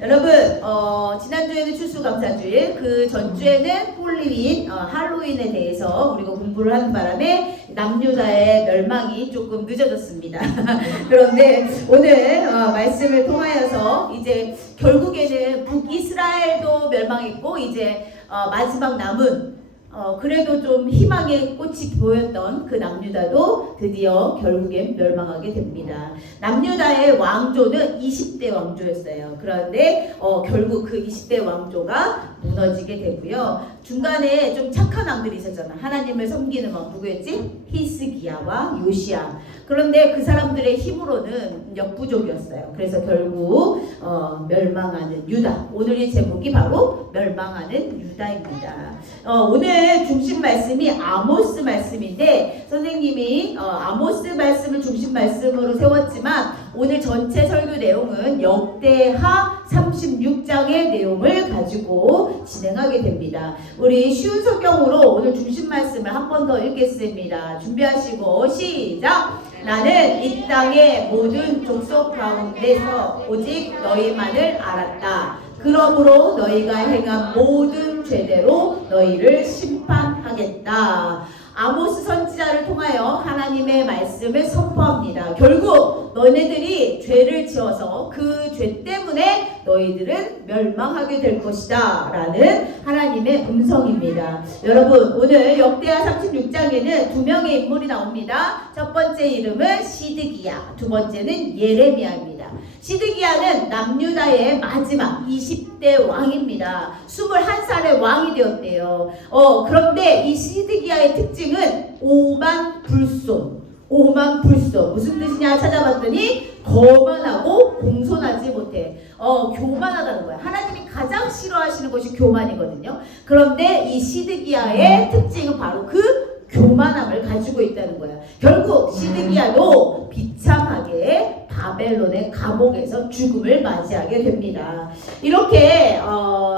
여러분, 지난주에는 추수감사주일, 그 전주에는 홀리윈, 할로윈에 대해서 우리가 공부를 하는 바람에 남유다의 멸망이 조금 늦어졌습니다. 그런데 오늘 말씀을 통하여서 이제 결국에는 북이스라엘도 멸망했고, 이제 마지막 남은 그래도 좀 희망의 꽃이 보였던 그 남유다도 드디어 결국엔 멸망하게 됩니다. 남유다의 왕조는 20대 왕조였어요. 그런데 결국 그 20대 왕조가 무너지게 되고요. 중간에 좀 착한 왕들이 있었잖아. 하나님을 섬기는 왕 누구였지? 히스기야와 요시야. 그런데 그 사람들의 힘으로는 역부족이었어요. 그래서 결국 멸망하는 유다. 오늘의 제목이 바로 멸망하는 유다입니다. 오늘 중심 말씀이 아모스 말씀인데 선생님이 아모스 말씀을 중심 말씀으로 세웠지만 오늘 전체 설교 내용은 역대하 36장의 내용을 가지고 진행하게 됩니다. 우리 쉬운 성경으로 오늘 중심 말씀을 한 번 더 읽겠습니다. 준비하시고 시작! 나는 이 땅의 모든 족속 가운데서 오직 너희만을 알았다. 그러므로 너희가 행한 모든 죄대로 너희를 심판하겠다. 아모스 선지자를 통하여 하나님의 말씀을 선포합니다. 결국 너네들이 죄를 지어서 그 죄 때문에 너희들은 멸망하게 될 것이다 라는 하나님의 음성입니다. 여러분, 오늘 역대하 36장에는 두 명의 인물이 나옵니다. 첫 번째 이름은 시드기야, 두 번째는 예레미야입니다. 시드기야는 남유다의 마지막 20대 왕입니다. 21살의 왕이 되었대요. 그런데 이 시드기야의 특징은 오만불손. 무슨 뜻이냐 찾아봤더니 거만하고 공손하지 못해. 교만하다는 거야. 하나님이 가장 싫어하시는 것이 교만이거든요. 그런데 이 시드기야의 특징은 바로 그 교만함을 가지고 있다는 거야. 결국 시드기야도 비참하게 바벨론의 감옥에서 죽음을 맞이하게 됩니다. 이렇게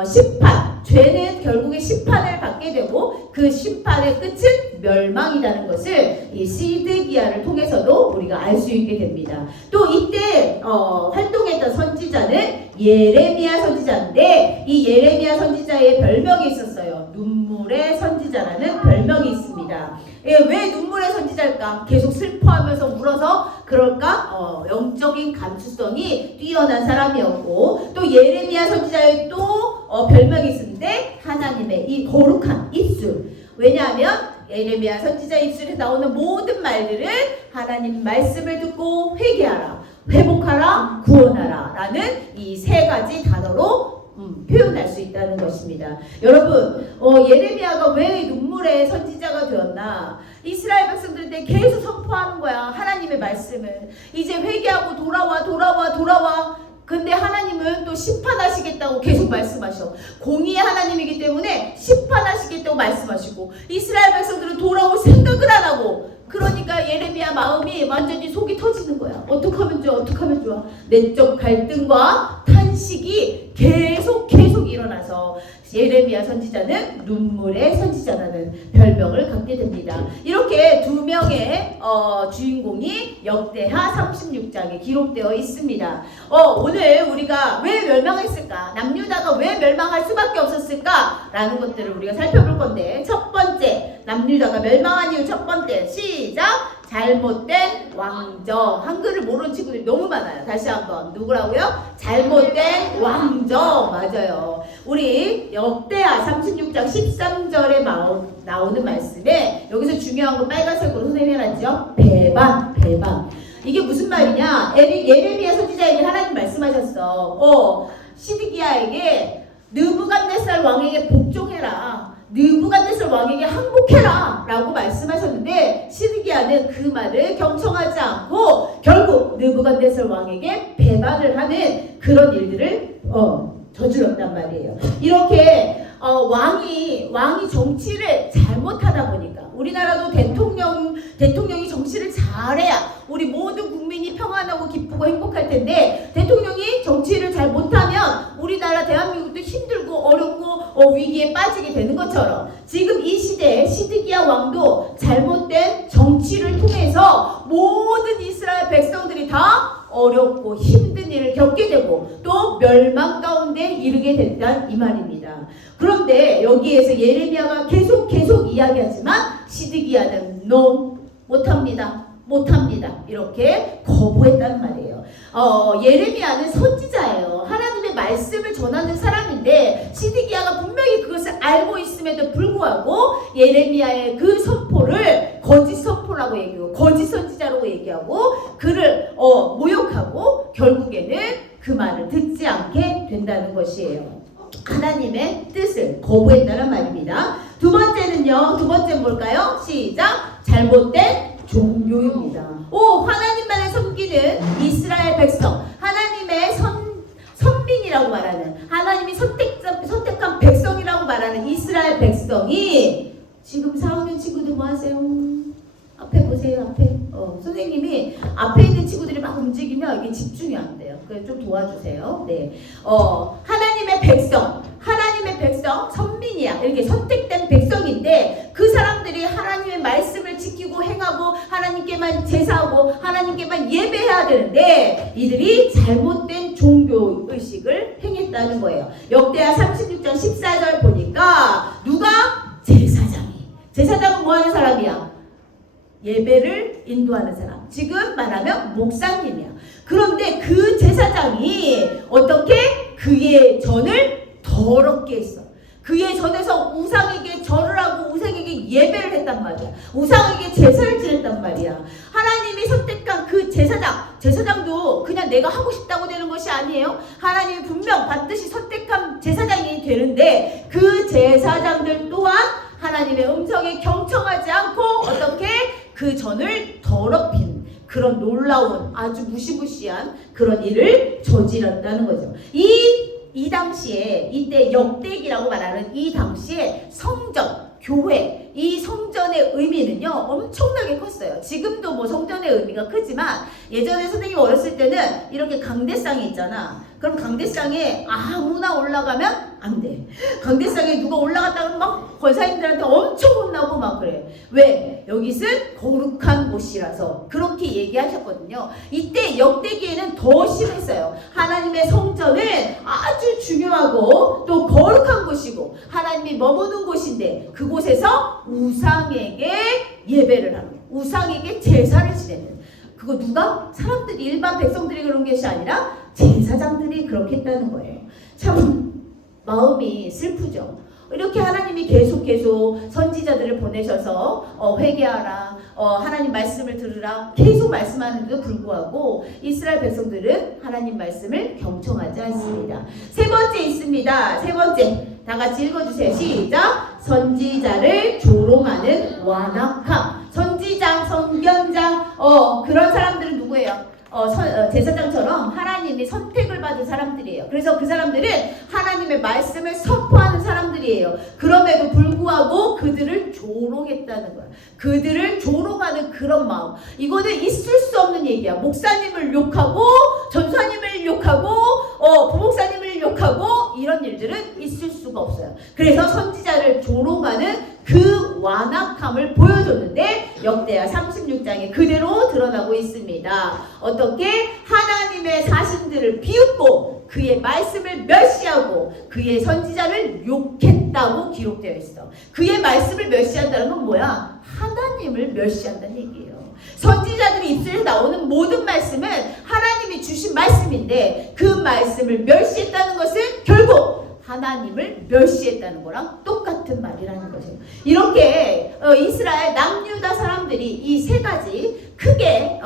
심판, 죄는 결국에 심판을 받게 되고 그 심판의 끝은 멸망이라는 것을 이 시드기야를 통해서도 우리가 알 수 있게 됩니다. 또 이때 활동했던 선지자는 예레미야 선지자인데 이 예레미야 선지자의 별명이 있었어요. 눈물의 선지자라는 별명이 있습니다. 왜 눈물의 선지자일까? 계속 슬퍼하면서 울어서 그럴까? 영적인 감수성이 뛰어난 사람이었고 또 예레미야 선지자의 또 별명이 있었는데 하나님의 이 거룩한 입술. 왜냐하면 예레미야 선지자 입술에 나오는 모든 말들은 하나님 말씀을 듣고 회개하라, 회복하라, 구원하라 라는 이 세 가지 단어로 표현할 수 있다는 것입니다. 여러분, 예레미야가 왜 눈물의 선지자가 되었나? 이스라엘 백성들한테 계속 선포하는 거야. 하나님의 말씀을. 이제 회개하고 돌아와. 근데 하나님은 또 심판하시겠다고 계속 말씀하셔. 공의의 하나님이기 때문에 심판하시겠다고 말씀하시고 이스라엘 백성들은 돌아올 생각을 안 하고 그러니까 예레미야 마음이 완전히 속이 터지는 거야. 어떻게 하면 좋아? 내적 갈등과 탄식이 계속 일어나서 예레미야 선지자는 눈물의 선지자라는 별명을 갖게 됩니다. 이렇게 두 명의 주인공이 역대하 36장에 기록되어 있습니다. 오늘 우리가 왜 멸망했을까? 남유다가 왜 멸망할 수밖에 없었을까? 라는 것들을 우리가 살펴볼 건데 첫 번째, 남유다가 멸망한 이유 첫 번째, 시작! 잘못된 왕정. 한글을 모르는 친구들이 너무 많아요. 다시 한번 누구라고요? 잘못된 왕정. 맞아요. 우리 역대하 36장 13절에 나오는 말씀에 여기서 중요한 거 빨간색으로 선생님이 해놨죠? 배반. 이게 무슨 말이냐? 예레미야 선지자에게 하나님 말씀하셨어. 시드기야에게 느부갓네살 왕에게 복종해라. 느부갓네살 왕에게 항복해라 라고 말씀하셨는데 시드기야는 그 말을 경청하지 않고 결국 느부갓네살 왕에게 배반을 하는 그런 일들을 저질렀단 말이에요. 이렇게 왕이 정치를 잘못하다 보니까 우리나라도 대통령이 정치를 잘해야 우리 모든 국민이 평안하고 기쁘고 행복할 텐데 대통령이 정치를 잘 못하면 우리나라 대한민국도 힘들고 어렵고 위기에 빠지게 되는 것처럼 지금 이 시대 시대 시드기야 왕도 잘못된 정치를 통해서 모든 이스라엘 백성들이 다 어렵고 힘든 일을 겪게 되고 또 멸망 가운데 이르게 됐다 이 말입니다. 그런데 여기에서 예레미야가 계속 이야기하지만 시드기야는 no, 못합니다. 이렇게 거부했다는 말이에요. 예레미야는 선지자예요. 하나님의 말씀을 전하는 사람인데 시드기야가 분명히 그것을 알고 있음에도 불구하고 예레미야의 그 선포를 거짓 선포라고 얘기하고 거짓 선지자라고 얘기하고 그를 모욕하고 결국에는 그 말을 듣지 않게 된다는 것이에요. 하나님의 뜻을 거부했다는 말입니다. 두 번째는요. 두 번째는 뭘까요? 시작! 잘못된 종교입니다. 하나님만을 섬기는 이스라엘 백성, 하나님의 선민이라고 말하는 하나님이 선택한 백성이라고 말하는 이스라엘 백성이 지금 4학년 친구들 뭐 하세요? 앞에 보세요. 앞에 선생님이 앞에 있는 친구들이 막 움직이면 이게 집중이 안 돼요. 그래서 좀 도와주세요. 네, 하나님의 백성 선민이야. 이렇게 선택된 백성인데 그 사람들이 하나님의 말씀을 지키고 행하고 하나님께만 제사하고 하나님께만 예배해야 되는데 이들이 잘못된 종교 의식을 행했다는 거예요. 역대하 36장 14절 보니까 누가? 제사장은 뭐 하는 사람이야? 예배를 인도하는 사람. 지금 말하면 목사님이야. 그런데 그 제사장이 어떻게 그의 전을 더럽게 했어. 그의 전에서 우상에게 절을 하고 우상에게 예배를 했단 말이야. 우상에게 제사를 지냈단 말이야. 하나님이 선택한 그 제사장도 그냥 내가 하고 싶다고 되는 것이 아니에요. 하나님이 분명 반드시 선택한 제사장이 되는데 그 제사장들 또한 하나님의 음성에 경청하지 않고 어떻게 그 전을 더럽힌 그런 놀라운 아주 무시무시한 그런 일을 저질렀다는 거죠. 이 당시에 이때 역대기라고 말하는 이 당시에 성전, 교회, 이 성전의 의미는요 엄청나게 컸어요. 지금도 뭐 성전의 의미가 크지만 예전에 선생님 어렸을 때는 이렇게 강대상이 있잖아. 그럼 강대상에 아무나 올라가면 안 돼. 강대상에 누가 올라갔다 그러면 막 권사님들한테 엄청 혼나고 막 그래. 왜? 여기는 거룩한 곳이라서 그렇게 얘기하셨거든요. 이때 역대기에는 더 심했어요. 하나님의 성전은 아주 중요하고 또 거룩한 곳이고 하나님이 머무는 곳인데 그곳에서 우상에게 예배를 하는, 우상에게 제사를 지내는, 그거 누가? 사람들이, 일반 백성들이 그런 것이 아니라 제사장들이 그렇게 했다는 거예요. 참 마음이 슬프죠. 이렇게 하나님이 계속 선지자들을 보내셔서 회개하라, 하나님 말씀을 들으라 계속 말씀하는데도 불구하고 이스라엘 백성들은 하나님 말씀을 경청하지 않습니다. 세 번째 있습니다. 세 번째 다 같이 읽어주세요. 시작! 선지자를 조롱하는 완악함. 선지장, 선견장, 그런 사람들은 누구예요? 제사장처럼 하나님이 선택을 받은 사람들이에요. 그래서 그 사람들은 하나님의 말씀을 선포하는 사람들이에요. 그럼에도 불구하고 그들을 조롱했다는 거야. 그들을 조롱하는 그런 마음. 이거는 있을 수 없는 얘기야. 목사님을 욕하고 전사님을 욕하고 부목사님을 욕하고 이런 일들은 있을 수가 없어요. 그래서 선지자를 조롱하는 그 완악함을 보여줬는데 역대하 36장에 그대로 드러나고 있습니다. 어떻게? 하나님의 사신들을 비웃고 그의 말씀을 멸시하고 그의 선지자를 욕했다고 기록되어 있어. 그의 말씀을 멸시한다는 건 뭐야? 하나님을 멸시한다는 얘기예요. 선지자들이 입술에 나오는 모든 말씀은 하나님이 주신 말씀인데 그 말씀을 멸시했다는 것은 결국 하나님을 멸시했다는 거랑 똑같은 말이라는 거죠. 이렇게 이스라엘 남유다 사람들이 이 세 가지 크게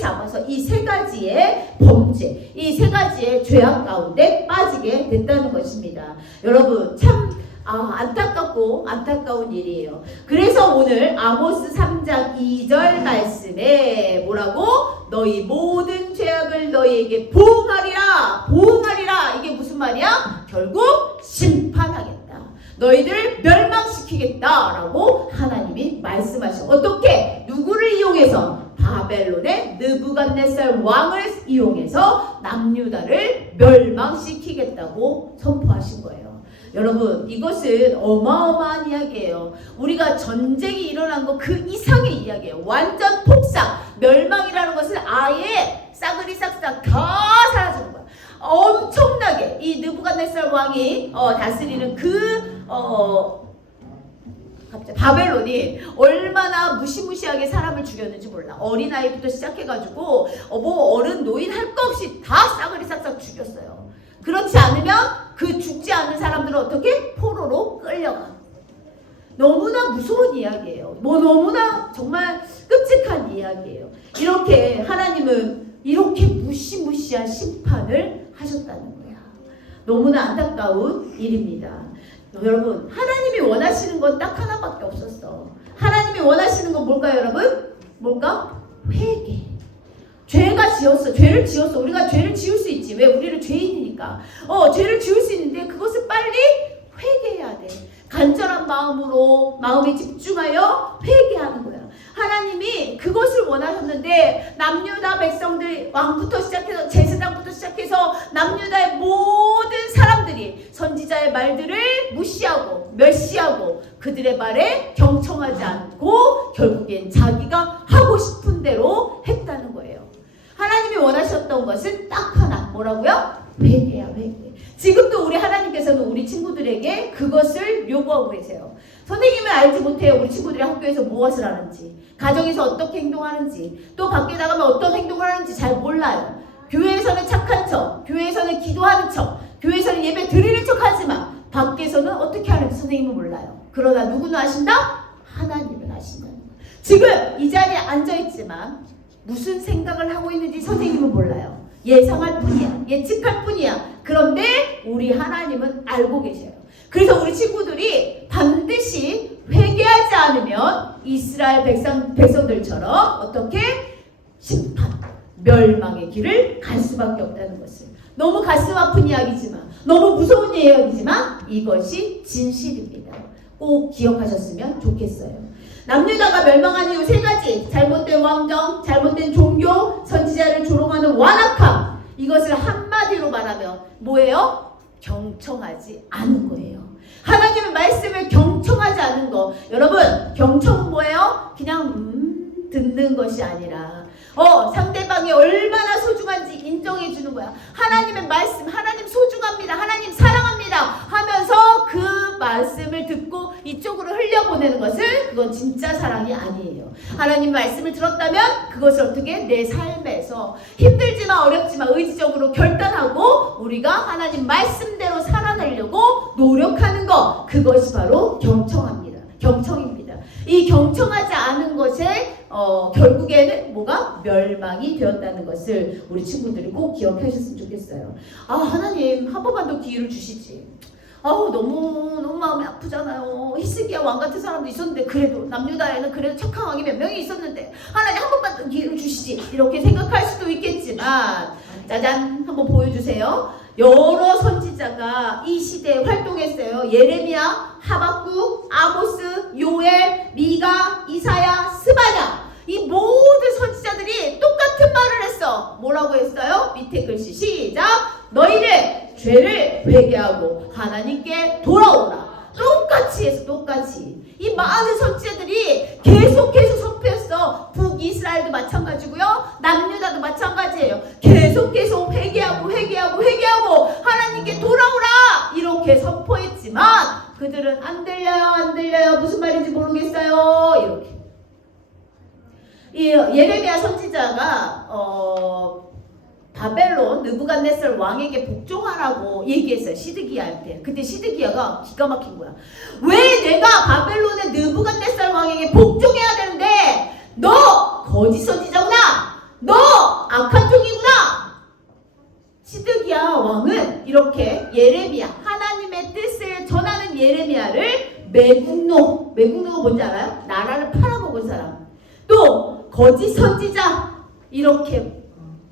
잡아서 이 세 가지의 범죄, 이 세 가지의 죄악 가운데 빠지게 됐다는 것입니다. 여러분 참 안타깝고 안타까운 일이에요. 그래서 오늘 아모스 3장 2절 말씀에 뭐라고? 너희 모든 죄악을 너희에게 보응하리라. 이게 무슨 말이야? 결국 심판하겠다. 너희들 멸망시키겠다라고 하나님이 말씀하셔. 어떻게? 누구를 이용해서? 바벨론의 느부갓네살 왕을 이용해서 남유다를 멸망시키겠다고 선포하신 거예요. 여러분, 이것은 어마어마한 이야기예요. 우리가 전쟁이 일어난 거 그 이상의 이야기예요. 완전 폭삭, 멸망이라는 것은 아예 싸그리 싹싹 다 사라지는 거야. 엄청나게 이 느부갓네살 왕이 다스리는 갑자기 바벨론이 얼마나 무시무시하게 사람을 죽였는지 몰라. 어린아이부터 시작해가지고 어른 노인 할 거 없이 다 싸그리 싹싹 죽였어요. 그렇지 않으면 그 죽지 않는 사람들은 어떻게? 포로로 끌려가. 너무나 무서운 이야기예요. 너무나 정말 끔찍한 이야기예요. 이렇게 하나님은 이렇게 무시무시한 심판을 하셨다는 거야. 너무나 안타까운 일입니다. 여러분, 하나님이 원하시는 건 딱 하나밖에 없었어. 하나님이 원하시는 건 뭘까요, 여러분? 뭘까? 회개. 죄를 지었어. 우리가 죄를 지을 수 있지. 왜? 우리를 죄인이니까. 죄를 지을 수 있는데 그것을 빨리 회개해야 돼. 간절한 마음으로 마음에 집중하여 회개하는 거야. 하나님이 그것을 원하셨는데 남유다 백성들, 왕부터 시작해서 제사장부터 시작해서 남유다의 모든 사람들이 선지자의 말들을 무시하고 멸시하고 그들의 말에 경청하지 않고 결국엔 자기가 하고 싶은 대로 했다는 거예요. 하나님이 원하셨던 것은 딱 하나, 뭐라고요? 회개야, 회개. 지금도 우리 하나님께서는 우리 친구들에게 그것을 요구하고 계세요. 선생님은 알지 못해요. 우리 친구들이 학교에서 무엇을 하는지, 가정에서 어떻게 행동하는지, 또 밖에 나가면 어떤 행동을 하는지 잘 몰라요. 교회에서는 착한 척, 교회에서는 기도하는 척, 교회에서는 예배 드리는 척 하지만 밖에서는 어떻게 하는지 선생님은 몰라요. 그러나 누구는 아신다? 하나님은 아신다는 거예요. 지금 이 자리에 앉아있지만 무슨 생각을 하고 있는지 선생님은 몰라요. 예상할 뿐이야. 예측할 뿐이야. 그런데 우리 하나님은 알고 계셔요. 그래서 우리 친구들이 반드시 회개하지 않으면 이스라엘 백성들처럼 어떻게? 심판, 멸망의 길을 갈 수밖에 없다는 것을. 너무 가슴 아픈 이야기지만, 너무 무서운 이야기지만 이것이 진실입니다. 꼭 기억하셨으면 좋겠어요. 남유다가 멸망한 이유 세 가지. 잘못된 왕정, 잘못된 종교, 선지자를 조롱하는 완악함. 이것을 한마디로 말하면 뭐예요? 경청하지 않은 거예요. 하나님의 말씀을 경청하지 않은 거. 여러분, 경청은 뭐예요? 그냥 듣는 것이 아니라 상대방이 얼마나 소중한지 인정해 주는 거야. 하나님의 말씀, 하나님 소중합니다, 하나님 사랑합니다 하면서 그 말씀을 듣고 이쪽으로 흘려보내는 것은 그건 진짜 사랑이 아니에요. 하나님 말씀을 들었다면 그것을 어떻게 내 삶에서 힘들지만 어렵지만 의지적으로 결단하고 우리가 하나님 말씀대로 살아내려고 노력하는 것, 그것이 바로 경청입니다. 이 경청하지 않은 것에 결국에는 뭐가? 멸망이 되었다는 것을 우리 친구들이 꼭 기억하셨으면 좋겠어요. 하나님 한 번만 더 기회를 주시지. 너무 마음이 아프잖아요. 히스기야 왕 같은 사람도 있었는데, 그래도 남유다에는 그래도 착한 왕이 몇 명이 있었는데 하나님 한 번만 더 기회를 주시지, 이렇게 생각할 수도 있겠지만, 짜잔, 한번 보여주세요. 여러 선지자가 이 시대에 활동했어요. 예레미야, 하박국, 아모스, 요엘, 미가, 이사야, 스바냐. 이 모든 선지자들이 똑같은 말을 했어. 뭐라고 했어요? 밑에 글씨 시작. 너희는 죄를 회개하고 하나님께 돌아오라. 똑같이 했어. 똑같이. 이 많은 선지자들이 계속해서 선포했어. 북이스라엘도 마찬가지고요, 남유다도 마찬가지예요. 계속해서 회개하고 하나님께 돌아오라 이렇게 선포했지만 그들은 안 들려요. 무슨 말인지 모르겠어요. 이렇게. 이 예레미야 선지자가 바벨론 느부갓네살 왕에게 복종하라고 얘기했어요. 시드기야한테. 근데 시드기야가 기가 막힌 거야. 왜 내가 바벨론의 느부갓네살 왕에게 복종해야 되는데 너 거짓 선지자구나, 너 악한 종이구나. 시드기야 왕은 이렇게 예레미야, 하나님의 뜻을 전하는 예레미야를 매국노가 뭔지 알아요? 나라를 팔아먹은 사람, 또 거짓 선지자 이렇게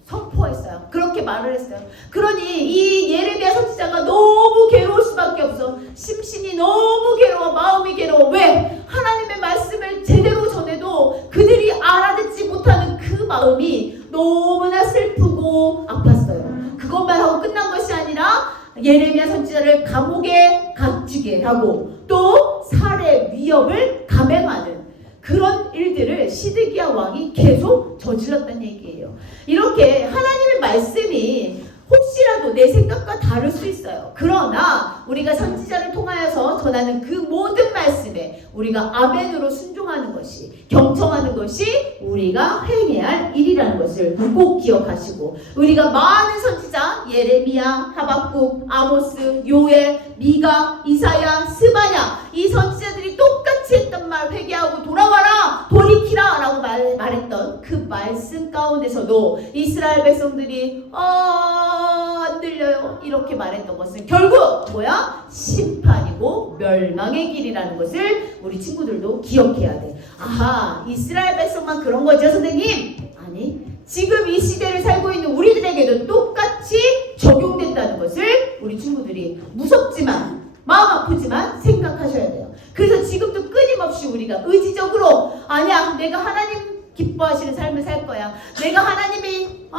선포했어요. 그렇게 말을 했어요. 그러니 이 예레미야 선지자가 너무 괴로울 수밖에 없어. 심신이 너무 괴로워. 마음이 괴로워. 왜? 하나님의 말씀을 제대로 전해도 그들이 알아듣지 못하는 그 마음이 너무나 슬프고 아팠어요. 그것만 하고 끝난 것이 아니라 예레미야 예레미야 선지자를 감옥에 갇히게 하고 또 살해 위협을 감행하는 그런 일들을 시드기야 왕이 계속 저질렀다는 얘기예요. 이렇게 하나님의 말씀이 혹시라도 내 생각과 다를 수 있어요. 그러나 우리가 선지자를 통하여서 전하는 그 모든 말씀에 우리가 아멘으로 순종하는 것이, 경청하는 것이 우리가 행해야 할 일이라는 것을 꼭 기억하시고, 우리가 많은 선지자 예레미야, 하박국, 아모스, 요엘, 미가, 이사야, 스바냐 이 선지자들이 똑같이 했던 말, 회개하고 돌아와라, 돌이키라 라고 말했던 그 말씀 가운데서도 이스라엘 백성들이 안 들려요 이렇게 말했던 것은 결국 뭐야? 심판이고 멸망의 길이라는 것을 우리 친구들도 기억해야 돼. 아하, 이스라엘 백성만 그런 거죠 선생님? 아니, 지금 이 시대를 살고 있는 우리들에게도 똑같이 적용된다는 것을 우리 친구들이 무섭지만 마음 아프지만 생각하셔야 돼요. 그래서 지금도 끊임없이 우리가 의지적으로 아니야, 내가 하나님 기뻐하시는 삶을 살 거야, 내가 하나님이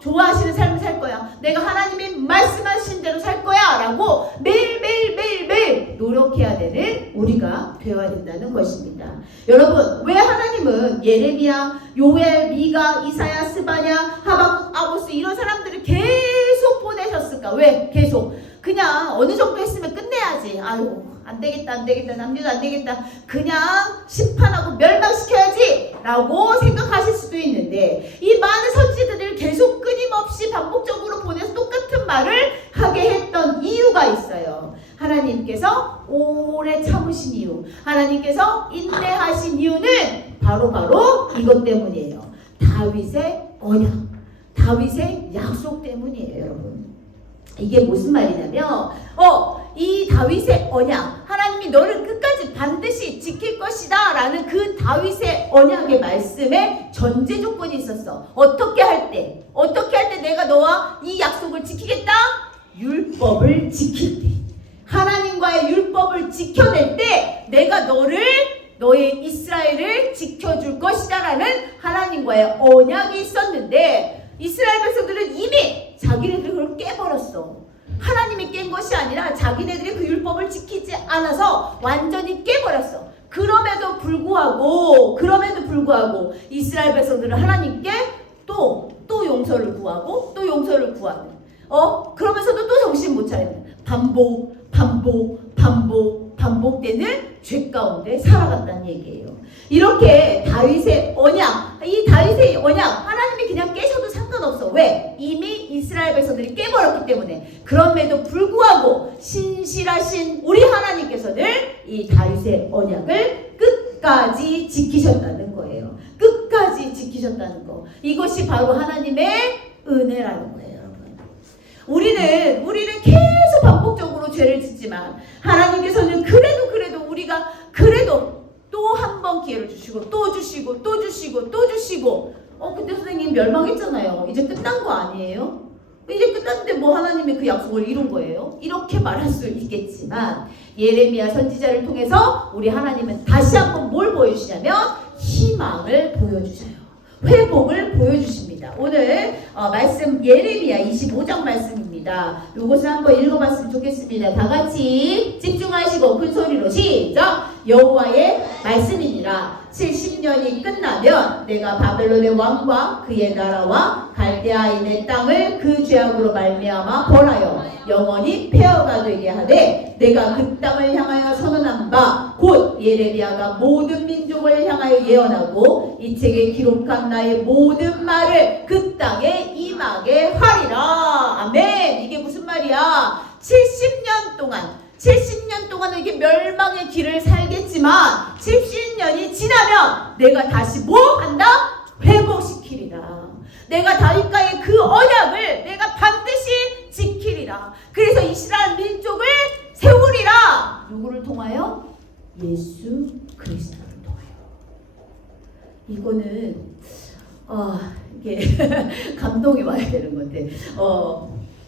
좋아하시는 삶을 살 거야, 내가 하나님이 말씀하신 대로 살 거야 라고 매일매일 노력해야 되는 우리가 되어야 된다는 것입니다. 여러분, 왜 하나님은 예레미야, 요엘, 미가, 이사야, 스바냐, 하박국, 아모스 이런 사람들을 계속 보내셨을까? 왜 계속? 그냥 어느 정도 했으면 끝내야지. 아유, 안 되겠다, 남녀도 안 되겠다, 그냥 심판하고 멸망시켜야지 라고 생각하실 수도 있는데, 이 많은 선지자들을 계속 끊임없이 반복적으로 보내서 똑같은 말을 하게 했던 이유가 있어요. 하나님께서 오래 참으신 이유, 하나님께서 인내하신 이유는 바로 이것 때문이에요. 다윗의 언약, 다윗의 약속 때문이에요. 여러분, 이게 무슨 말이냐면 이 다윗의 언약, 하나님이 너를 끝까지 반드시 지킬 것이다 라는 그 다윗의 언약의 말씀에 전제 조건이 있었어. 어떻게 할 때 내가 너와 이 약속을 지키겠다? 율법을 지킬 때, 하나님과의 율법을 지켜낼 때 내가 너의 이스라엘을 지켜줄 것이다 라는 하나님과의 언약이 있었는데, 이스라엘 백성들은 이미 자기네들이 그걸 깨버렸어. 하나님이 깬 것이 아니라 자기네들이 그 율법을 지키지 않아서 완전히 깨버렸어. 그럼에도 불구하고 이스라엘 백성들은 하나님께 또 용서를 구하고 또 용서를 구하는, 그러면서도 또 정신 못 차리는, 반복되는 죄 가운데 살아갔다는 얘기예요. 이렇게 다윗의 언약, 이 다윗의 언약 하나님이 그냥 깨셔도 상관없어. 왜? 이미 이스라엘 백성들이 깨버렸기 때문에. 그럼에도 불구하고 신실하신 우리 하나님께서는 이 다윗의 언약을 끝까지 지키셨다는 거예요. 끝까지 지키셨다는 거. 이것이 바로 하나님의 은혜라는 거예요, 여러분. 우리는 계속 반복적으로 죄를 짓지만 하나님께서는 그래도 우리가 또 한 번 기회를 주시고 또 주시고 근데 선생님 멸망했잖아요. 이제 끝난 거 아니에요? 이제 끝났는데 뭐 하나님이 그 약속을 이룬 거예요? 이렇게 말할 수 있겠지만, 예레미야 선지자를 통해서 우리 하나님은 다시 한번 뭘 보여주시냐면 희망을 보여주셔요. 회복을 보여주십니다. 오늘 말씀 예레미야 25장 말씀입니다. 이것을 한번 읽어봤으면 좋겠습니다. 다 같이 집중하시고 큰 소리로 시작! 여호와의 말씀이니라. 70년이 끝나면 내가 바벨론의 왕과 그의 나라와 갈대아인의 땅을 그 죄악으로 말미암아 벌하여 영원히 폐허가 되게 하되, 내가 그 땅을 향하여 선언한 바 곧 예레미야가 모든 민족을 향하여 예언하고 이 책에 기록한 나의 모든 말을 그 땅에 임하게 하리라. 아멘. 이게 무슨 말이야? 70년 동안은 이게 멸망의 길을 살겠지만 70년이 지나면 내가 다시 뭐 한다? 회복시키리라. 내가 다윗과의 그 언약을 내가 반드시 지키리라. 그래서 이스라엘 민족을 세우리라. 누구를 통하여? 예수 그리스도를 통하여. 이거는 이게 감동이 와야 되는 건데,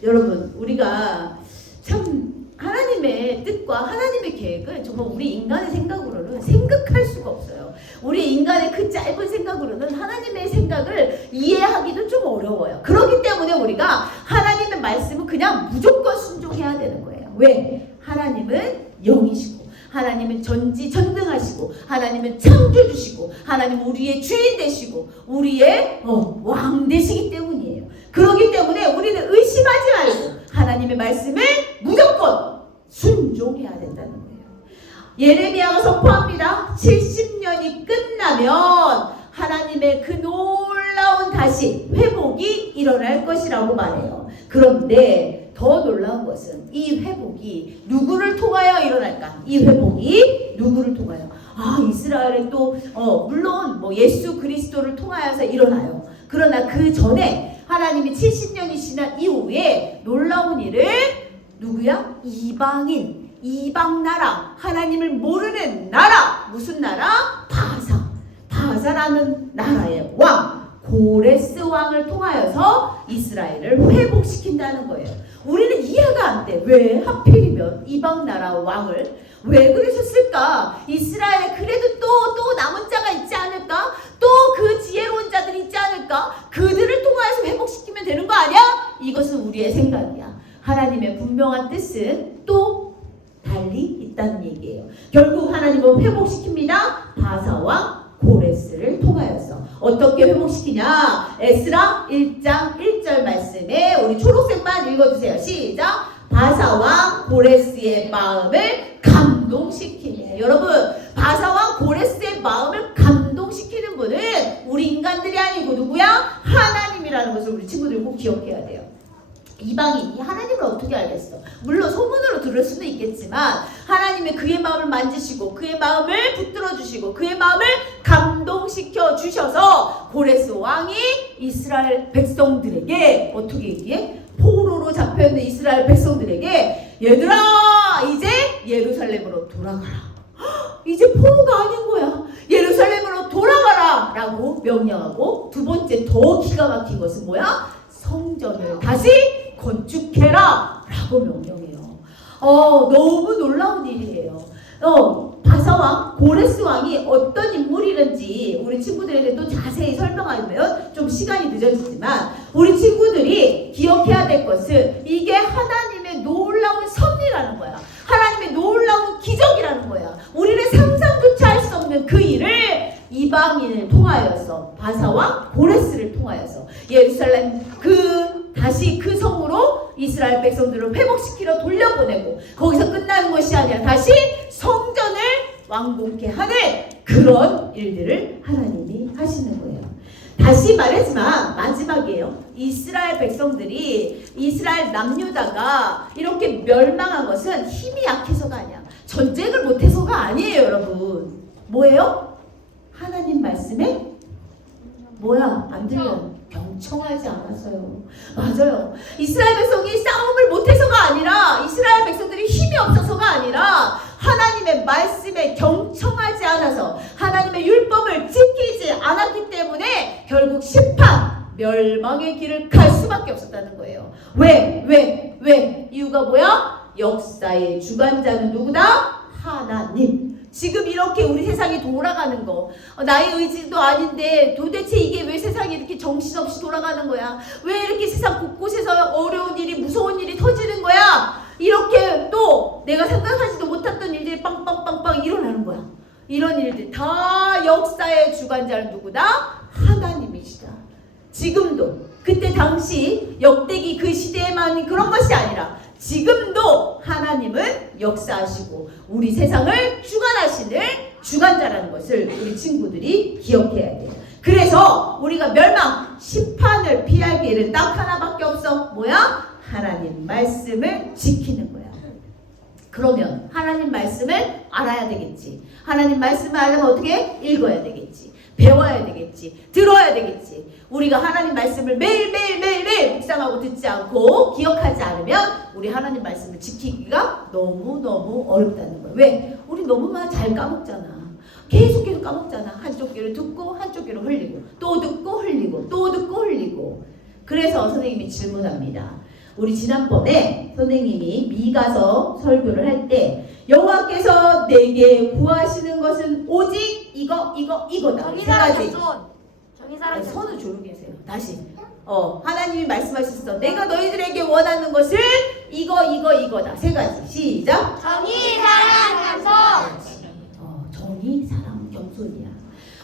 여러분, 우리가 참 하나님의 뜻과 하나님의 계획을 정말 우리 인간의 생각으로는 생각할 수가 없어요. 우리 인간의 그 짧은 생각으로는 하나님의 생각을 이해하기도 좀 어려워요. 그렇기 때문에 우리가 하나님의 말씀은 그냥 무조건 순종해야 되는 거예요. 왜? 하나님은 영이시고 하나님은 전지전능하시고 하나님은 창조주시고 하나님은 우리의 주인 되시고 우리의 왕 되시기 때문이에요. 그렇기 때문에 우리는 의심하지 말고 하나님의 말씀을 무조건 순종해야 된다는 거예요. 예레미야가 선포합니다. 70년이 끝나면 하나님의 그 놀라운 다시 회복이 일어날 것이라고 말해요. 그런데 더 놀라운 것은 이 회복이 누구를 통하여 일어날까? 이 회복이 누구를 통하여? 이스라엘은 또 물론 뭐 예수 그리스도를 통하여서 일어나요. 그러나 그 전에 하나님이 70년이 지난 이후에 놀라운 일을 누구야? 이방인, 이방 나라, 하나님을 모르는 나라, 무슨 나라? 바사라는 나라의 왕 고레스 왕을 통하여서 이스라엘을 회복시킨다는 거예요. 우리는 이해가 안 돼. 왜 하필이면 이방 나라 왕을 왜 그러셨을까? 이스라엘에 그래도 또 남은 자가 있지 않을까? 또 그 지혜로운 자들이 있지 않을까? 그들을 통하여서 회복시키면 되는 거 아니야? 이것은 우리의 생각이야. 하나님의 분명한 뜻은 또 달리 있다는 얘기예요. 결국 하나님은 회복시킵니다. 바사왕 고레스를 통하여서. 어떻게 회복시키냐? 에스라 1장 1절 말씀에 우리 초록색만 읽어주세요. 시작. 바사왕 고레스의 마음을 감동시키네. 여러분, 바사왕 고레스의 마음을 감동시키는 분은 우리 인간들이 아니고 누구야? 하나님이라는 것을 우리 친구들 꼭 기억해야 돼요. 이방인이 하나님을 어떻게 알겠어? 물론 소문으로 들을 수는 있겠지만 하나님의 그의 마음을 만지시고 그의 마음을 붙들어 주시고 그의 마음을 감동시켜 주셔서 고레스 왕이 이스라엘 백성들에게 어떻게 얘기해? 포로로 잡혀있는 이스라엘 백성들에게 얘들아 이제 예루살렘으로 돌아가라. 이제 포로가 아닌 거야. 예루살렘으로 돌아가라 라고 명령하고, 두 번째 더 기가 막힌 것은 뭐야? 성전을 다시 건축해라 라고 명령해요. 너무 놀라운 일이에요. 바사왕 고레스 왕이 어떤 인물이든지 우리 친구들에게 또 자세히 설명하면 좀 시간이 늦어지지만 우리 친구들이 기억해야 될 것은 이게 하나님의 놀라운 섭리라는 거야. 하나님의 놀라운 기적이라는 거야. 우리는 상상조차 할 수 없는 그 일을 이방인을 통하여서, 바사왕 고레스를 통하여서 예루살렘 다시 그 성으로 이스라엘 백성들을 회복시키러 돌려보내고, 거기서 끝나는 것이 아니라 다시 성전을 완공케 하는 그런 일들을 하나님이 하시는 거예요. 다시 말하지만 마지막이에요. 이스라엘 백성들이, 이스라엘 남유다가 이렇게 멸망한 것은 힘이 약해서가 아니야. 전쟁을 못해서가 아니에요, 여러분. 뭐예요? 하나님 말씀에 안 들려요? 경청하지 않았어요. 맞아요. 이스라엘 백성이 싸움을 못해서가 아니라, 이스라엘 백성들이 힘이 없어서가 아니라 하나님의 말씀에 경청하지 않아서 하나님의 율법을 지키지 않았기 때문에 결국 심판, 멸망의 길을 갈 수밖에 없었다는 거예요. 왜? 이유가 뭐야? 역사의 주관자는 누구다? 하나님. 지금 이렇게 우리 세상이 돌아가는 거, 나의 의지도 아닌데 도대체 이게 왜 세상이 이렇게 정신없이 돌아가는 거야? 왜 이렇게 세상 곳곳에서 어려운 일이, 무서운 일이 터지는 거야? 이렇게 또 내가 생각하지도 못했던 일들이 빵빵빵빵 일어나는 거야. 이런 일들 다 역사의 주관자는 누구다? 하나님이시다. 지금도, 그때 당시 역대기 그 시대에만 그런 것이 아니라 지금도 하나님은 역사하시고 우리 세상을 주관하시는 주관자라는 것을 우리 친구들이 기억해야 돼요. 그래서 우리가 멸망, 심판을 피할 길은 딱 하나밖에 없어. 뭐야? 하나님 말씀을 지키는 거야. 그러면 하나님 말씀을 알아야 되겠지. 하나님 말씀을 알려면 어떻게? 읽어야 되겠지. 배워야 되겠지. 들어야 되겠지. 우리가 하나님 말씀을 매일 묵상하고 듣지 않고 기억하지 않으면 우리 하나님 말씀을 지키기가 너무너무 어렵다는 거예요. 왜? 우리 너무 잘 까먹잖아. 계속 까먹잖아. 한쪽 귀를 듣고 한쪽 귀를 흘리고, 또 듣고 흘리고, 또 듣고 흘리고. 그래서 선생님이 질문합니다. 우리 지난번에 선생님이 미가서 설교를 할 때 여호와께서 내게 구하시는 것은 오직 이거다. 정의사랑 손. 아니, 손을 조용히 하세요. 다시. 하나님이 말씀하셨어. 내가 너희들에게 원하는 것은 이거다. 세 가지. 시작. 정의, 사랑, 겸손. 정의, 사랑, 겸손이야.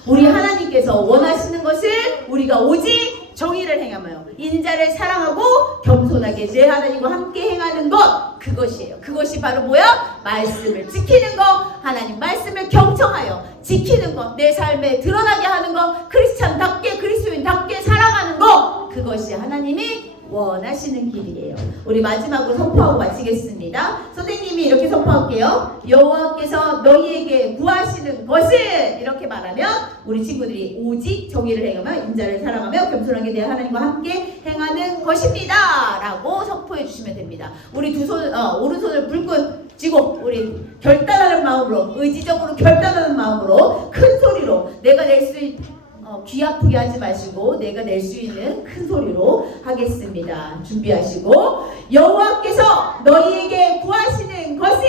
우리 하나님께서 원하시는 것은 우리가 오직 정의를 행하며 인자를 사랑하고 겸손하게 내 하나님과 함께 행하는 것, 그것이에요. 그것이 바로 뭐야? 말씀을 지키는 것, 하나님 말씀을 경청하여 지키는 것, 내 삶에 드러나게 하는 것, 크리스찬답게 그리스도인답게 살아가는 것, 그것이 하나님이 원하시는 길이에요. 우리 마지막으로 선포하고 마치겠습니다. 선생님이 이렇게 선포할게요. 여호와께서 너희에게 구하시는 것은, 이렇게 말하면 우리 친구들이 오직 정의를 행하며 인자를 사랑하며 겸손하게 내 하나님과 함께 행하는 것입니다 라고 선포해 주시면 됩니다. 우리 오른손을 불끈 쥐고 우리 결단하는 마음으로, 의지적으로 결단하는 마음으로 큰 소리로, 내가 낼 수 있는 귀 아프게 하지 마시고 내가 낼 수 있는 큰 소리로 하겠습니다. 준비하시고, 여호와께서 너희에게 구하시는 것이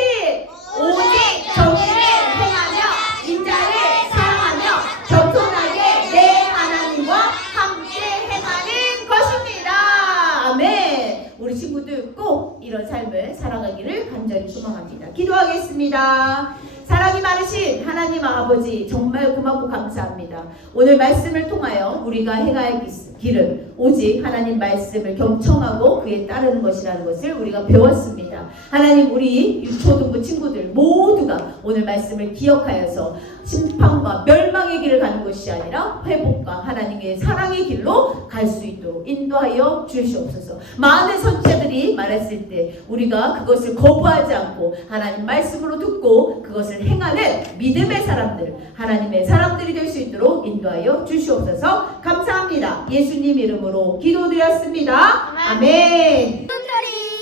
오직 정의를 행하며 인자를 사랑하며 겸손하게 내 하나님과 함께 행하는 것입니다. 아멘. 우리 친구들 꼭 이런 삶을 살아가기를 간절히 소망합니다. 기도하겠습니다. 사랑이 많으신 하나님 아버지, 정말 고맙고 감사합니다. 오늘 말씀을 통하여 우리가 행할 길은 오직 하나님 말씀을 경청하고 그에 따르는 것이라는 것을 우리가 배웠습니다. 하나님, 우리 유초등부 친구들 모두가 오늘 말씀을 기억하여서 심판과 멸망의 길을 가는 것이 아니라 회복과 하나님의 사랑의 길로 갈 수 있도록 인도하여 주시옵소서. 많은 선지자들이 말했을 때 우리가 그것을 거부하지 않고 하나님 말씀으로 듣고 그것을 행하는 믿음의 사람들, 하나님의 사람들이 될 수 있도록 인도하여 주시옵소서. 감사합니다. 예수님 이름으로 기도드렸습니다. 아멘. 큰 소리.